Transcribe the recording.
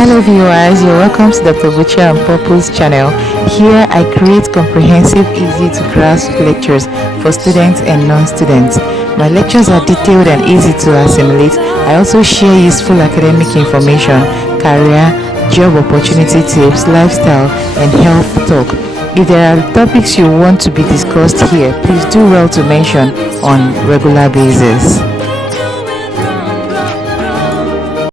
Hello viewers, you're welcome to Dr Buchi and Purpose channel. Here I create comprehensive, easy to grasp lectures for students and non-students. My lectures are detailed and easy to assimilate. I also share useful academic information, career, job opportunity tips, lifestyle and health talk. If there are topics you want to be discussed here, please do well to mention on regular basis.